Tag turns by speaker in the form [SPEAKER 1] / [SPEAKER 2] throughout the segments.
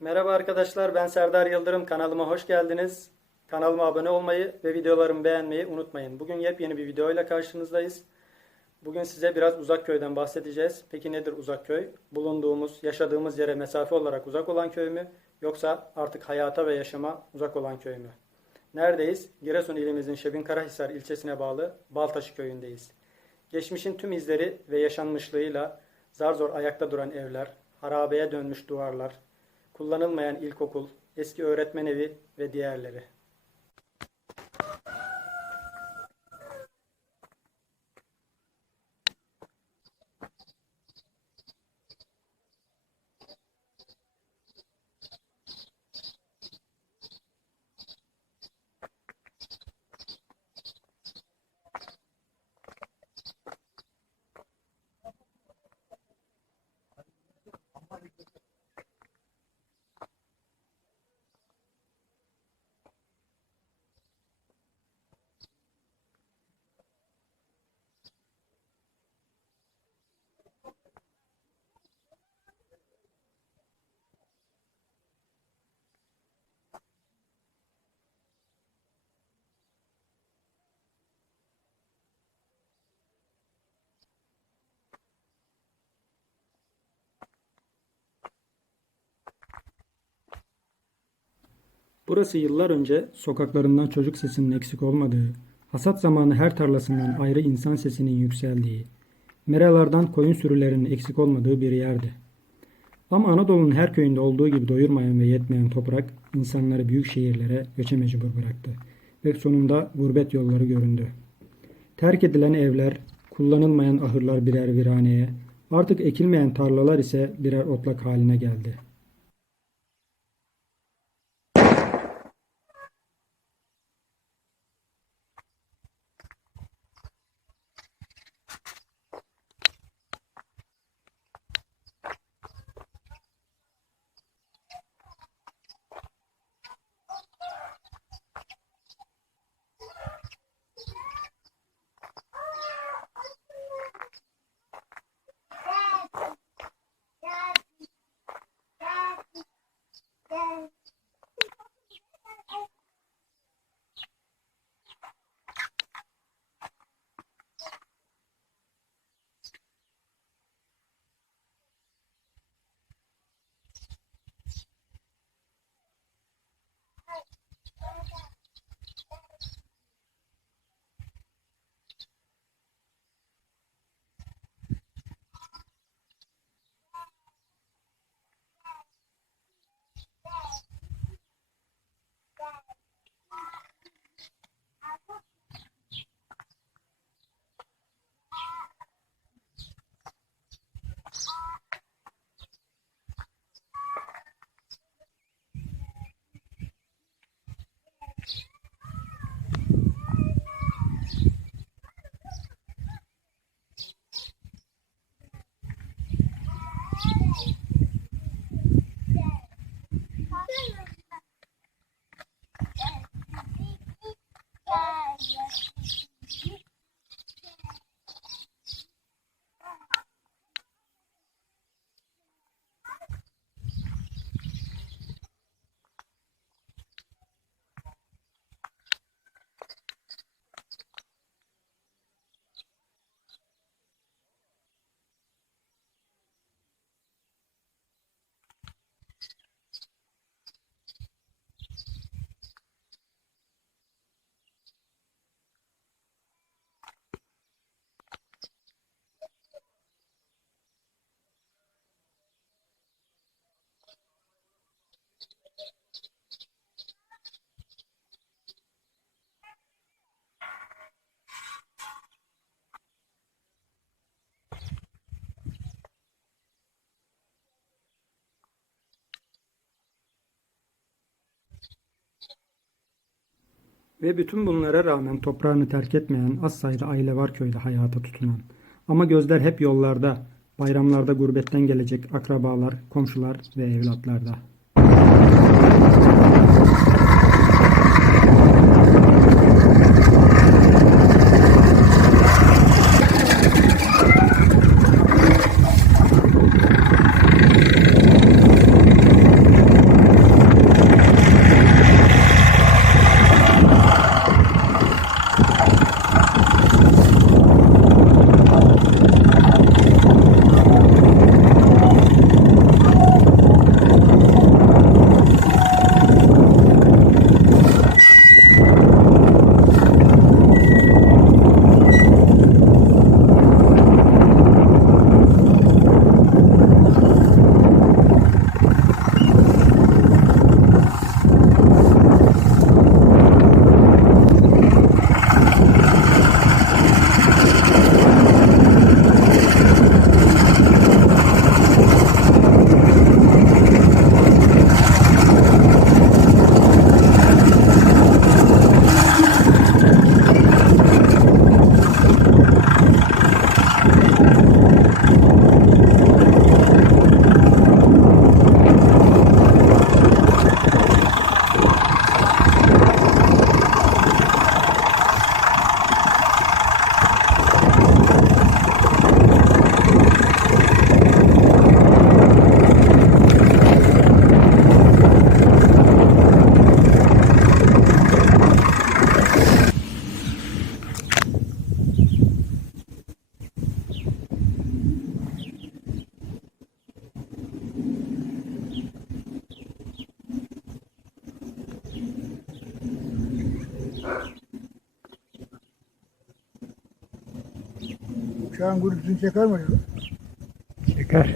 [SPEAKER 1] Merhaba arkadaşlar ben Serdar Yıldırım kanalıma hoş geldiniz. Kanalıma abone olmayı ve videolarımı beğenmeyi unutmayın. Bugün yepyeni bir videoyla karşınızdayız. Bugün size biraz Uzakköy'den bahsedeceğiz. Peki nedir Uzakköy? Bulunduğumuz, yaşadığımız yere mesafe olarak uzak olan köy mü? Yoksa artık hayata ve yaşama uzak olan köy mü? Neredeyiz? Giresun ilimizin Şebinkarahisar ilçesine bağlı Baltaşı köyündeyiz. Geçmişin tüm izleri ve yaşanmışlığıyla zar zor ayakta duran evler, harabeye dönmüş duvarlar, kullanılmayan ilkokul, eski öğretmen evi ve diğerleri. Burası yıllar önce sokaklarından çocuk sesinin eksik olmadığı, hasat zamanı her tarlasından ayrı insan sesinin yükseldiği, meralardan koyun sürülerinin eksik olmadığı bir yerdi. Ama Anadolu'nun her köyünde olduğu gibi doyurmayan ve yetmeyen toprak insanları büyük şehirlere göçe mecbur bıraktı ve sonunda gurbet yolları göründü. Terk edilen evler, kullanılmayan ahırlar birer viraneye, artık ekilmeyen tarlalar ise birer otlak haline geldi. Ve bütün bunlara rağmen toprağını terk etmeyen az sayıda aile var köyde hayata tutunan. Ama gözler hep yollarda, bayramlarda gurbetten gelecek akrabalar, komşular ve evlatlarda.
[SPEAKER 2] An gürültüsünü çeker mi acaba?
[SPEAKER 3] Çeker.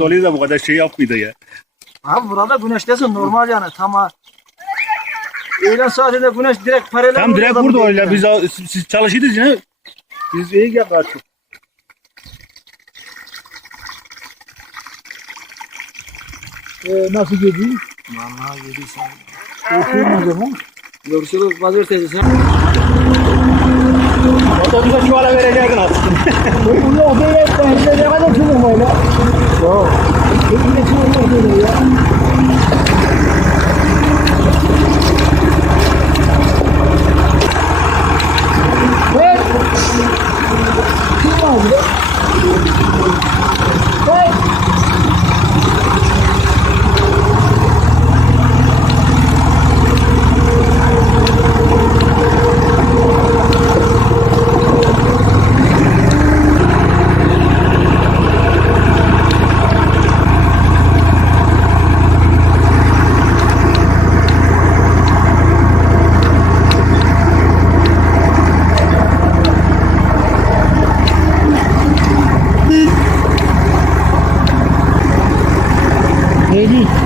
[SPEAKER 4] Orada da bu kadar şey yapmıyordu ya.
[SPEAKER 5] Abi burada güneştesin normal yani tamam. Öğlen saatinde güneş direkt paralel
[SPEAKER 4] Tam direkt burada öyle.
[SPEAKER 5] yani.
[SPEAKER 4] Biz siz, siz çalışıyordunuz ya. Biz iyi yaklaştık.
[SPEAKER 2] Ee, nasıl gidiyor?
[SPEAKER 5] Vallahi yediysen.
[SPEAKER 2] Görüşürüz o zaman.
[SPEAKER 5] Görüşürüz pazartesi sen.
[SPEAKER 4] Otobüse çuvala verecektin aslında.
[SPEAKER 2] Bunu o böyle ben size ne kadar çubuk öyle? Yok. Elinde yok böyle ya. Evet. Kim var burada? ready.